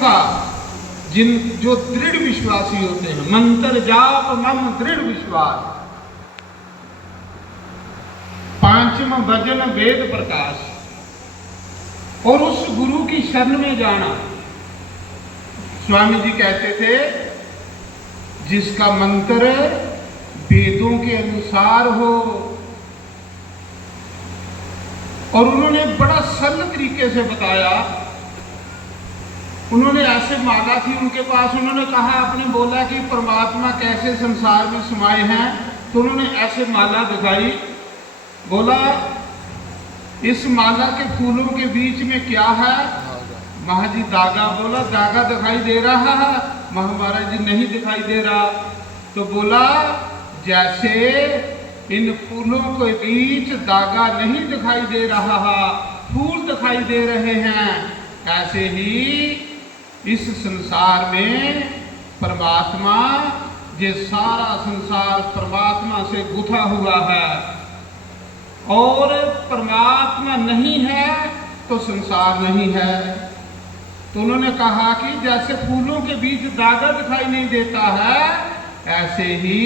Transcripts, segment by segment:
का जो दृढ़ विश्वासी होते हैं, मंत्र जाप मम दृढ़ विश्वास, पांचम भजन वेद प्रकाश, और उस गुरु की शरण में जाना। स्वामी जी कहते थे जिसका मंत्र वेदों के अनुसार हो, और उन्होंने बड़ा सरल तरीके से बताया। उन्होंने ऐसे माला थी उनके पास, उन्होंने कहा, आपने बोला कि परमात्मा कैसे संसार में समाये हैं, तो उन्होंने ऐसे माला दिखाई, बोला इस माला के फूलों के बीच में क्या है? महाजी धागा। बोला धागा दिखाई दे रहा है? महाराज जी नहीं दिखाई दे रहा। तो बोला जैसे इन फूलों के बीच धागा नहीं दिखाई दे रहा है, फूल दिखाई दे रहे हैं, ऐसे ही इस संसार में परमात्मा, ये सारा संसार परमात्मा से गुथा हुआ है, और परमात्मा नहीं है तो संसार नहीं है। तो उन्होंने कहा कि जैसे फूलों के बीच धागा दिखाई नहीं देता है, ऐसे ही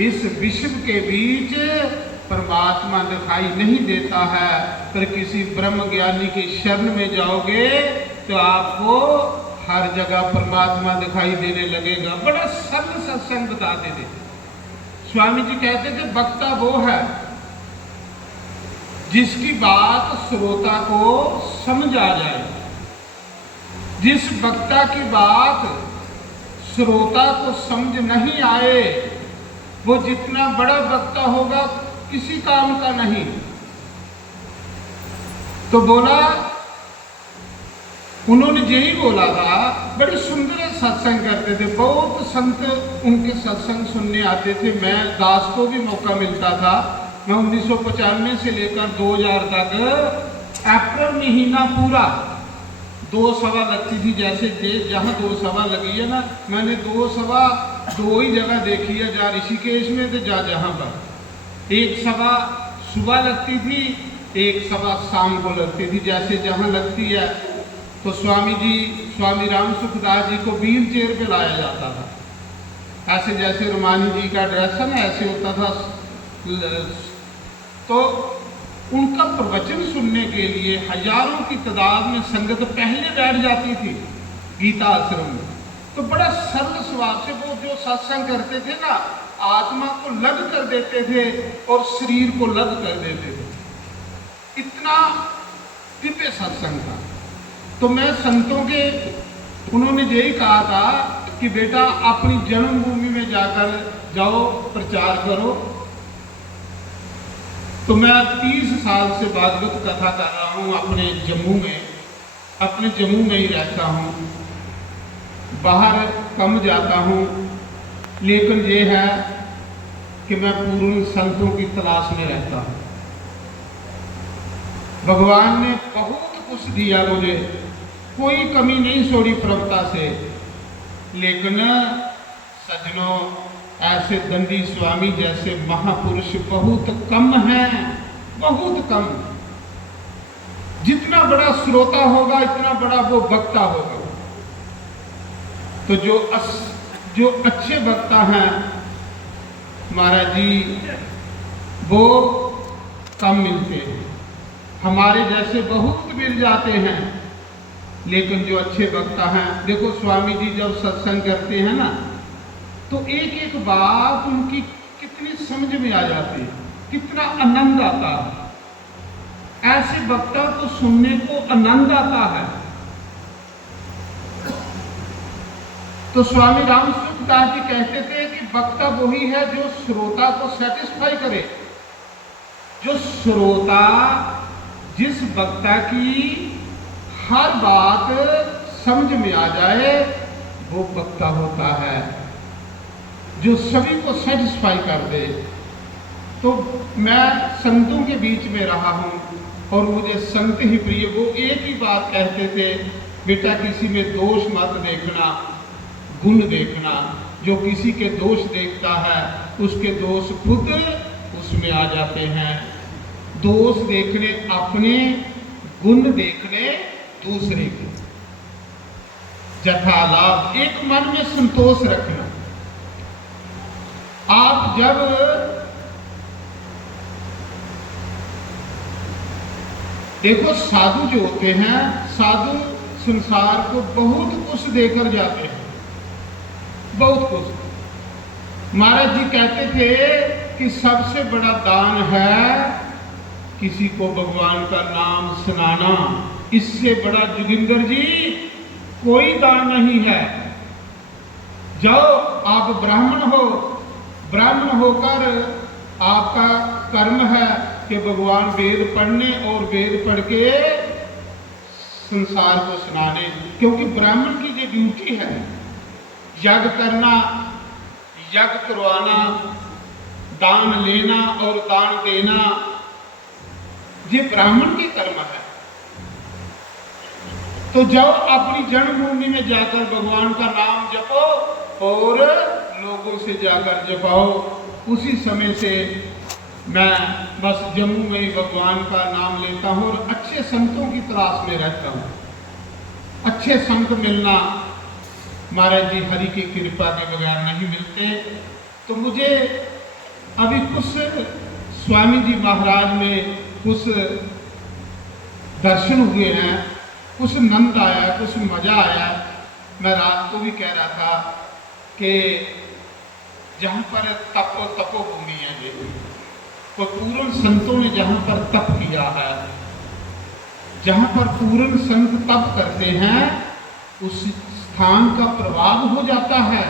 इस विश्व के बीच परमात्मा दिखाई नहीं देता है। पर किसी ब्रह्म ज्ञानी की शरण में जाओगे तो आपको हर जगह परमात्मा दिखाई देने लगेगा। बड़ा सरल सत्संग बताते थे स्वामी जी। कहते थे वक्ता वो है जिसकी बात श्रोता को समझ आ जाए। जिस वक्ता की बात श्रोता को समझ नहीं आए, वो जितना बड़ा वक्ता होगा किसी काम का नहीं। तो बोला, उन्होंने यही बोला था। बड़ी सुंदर सत्संग करते थे, बहुत संत उनके सत्संग सुनने आते थे। मैं दास को भी मौका मिलता था। मैं 1995 से लेकर 2000 तक अप्रैल महीना पूरा 2 सभा लगती थी। जैसे जहाँ 2 सभा लगी है ना, मैंने 2 सभा 2 ही जगह देखी है, जहाँ ऋषिकेश में तो जहाँ पर। एक सभा सुबह लगती थी, एक सभा शाम को लगती थी। जैसे जहाँ लगती है तो स्वामी जी, स्वामी राम सुखदास जी को व्हील चेयर पे लाया जाता था। ऐसे जैसे रुमानी जी का ड्रेस है ना, ऐसे होता था। तो उनका प्रवचन सुनने के लिए हजारों की तादाद में संगत पहले बैठ जाती थी गीता आश्रम में। तो बड़ा सरल स्वभाव से वो जो सत्संग करते थे ना, आत्मा को लग कर देते थे और शरीर को लग कर देते थे। इतना दिव्य सत्संग था। तो मैं संतों के, उन्होंने यही कहा था कि बेटा अपनी जन्मभूमि में जाकर जाओ, प्रचार करो। तो मैं 30 साल से भागवत कथा कर रहा हूँ अपने जम्मू में। अपने जम्मू में ही रहता हूँ, बाहर कम जाता हूँ। लेकिन ये है कि मैं पूर्ण संतों की तलाश में रहता हूँ। भगवान ने बहुत कुछ दिया मुझे, कोई कमी नहीं छोड़ी प्रभुता से। लेकिन सज्जनों, ऐसे दंडी स्वामी जैसे महापुरुष बहुत कम हैं, बहुत कम। जितना बड़ा श्रोता होगा इतना बड़ा वो वक्ता होगा। तो जो अच्छे वक्ता हैं महाराज जी, वो कम मिलते हैं। हमारे जैसे बहुत मिल जाते हैं, लेकिन जो अच्छे वक्ता हैं, देखो स्वामी जी जब सत्संग करते हैं ना, तो एक एक बात उनकी कितनी समझ में आ जाती है, कितना आनंद आता है। ऐसे वक्ता को सुनने को आनंद आता है। तो स्वामी राम सुखदास जी कहते थे कि वक्ता वही है जो श्रोता को सेटिस्फाई करे। जो श्रोता, जिस वक्ता की हर बात समझ में आ जाए, वो वक्ता होता है। जो सभी को सेटिस्फाई कर दे। तो मैं संतों के बीच में रहा हूँ और मुझे संत ही प्रिय। वो एक ही बात कहते थे, बेटा किसी में दोष मत देखना, गुण देखना। जो किसी के दोष देखता है उसके दोष खुद उसमें आ जाते हैं। दोष देखने अपने, गुण देखने दूसरे के। जथालाभ, एक मन में संतोष रखना। आप जब देखो साधु जो होते हैं, साधु संसार को बहुत कुछ देकर जाते हैं, बहुत कुछ। महाराज जी कहते थे कि सबसे बड़ा दान है किसी को भगवान का नाम सुनाना। इससे बड़ा जोगिंदर जी कोई दान नहीं है। जाओ आप ब्राह्मण हो, ब्राह्मण होकर आपका कर्म है कि भगवान वेद पढ़ने और वेद पढ़ के संसार को सुनाने, क्योंकि ब्राह्मण की जो ड्यूटी है यज्ञ करना, यज्ञ करवाना, दान लेना और दान देना, ये ब्राह्मण की कर्म है। तो जाओ अपनी जन्मभूमि में जाकर भगवान का नाम जपो और लोगों से जाकर जपाओ। उसी समय से मैं बस जम्मू में ही भगवान का नाम लेता हूँ और अच्छे संतों की तलाश में रहता हूँ। अच्छे संत मिलना महाराज जी हरि की कृपा के बगैर नहीं मिलते। तो मुझे अभी कुछ स्वामी जी महाराज में कुछ दर्शन हुए हैं, कुछ नंद आया, कुछ मजा आया। मैं रात को भी कह रहा था कि जहाँ पर तपोभूमि है, ये तो पूर्ण संतों ने जहाँ पर तप किया है, जहाँ पर पूर्ण संत तप करते हैं, उस स्थान का प्रभाव हो जाता है।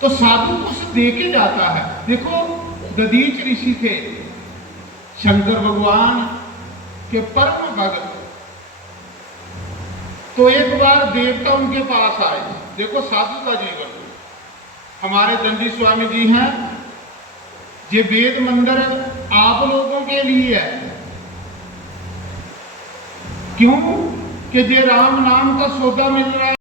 तो साधु कुछ दे के जाता है। देखो दधीच ऋषि थे, शंकर भगवान के परम भक्त। तो एक बार देवता उनके पास आए। देखो साधु का जीवन। हमारे दंडी स्वामी जी हैं, ये वेद मंदिर आप लोगों के लिए है। क्यों कि जे राम नाम का सौदा मिल रहा है।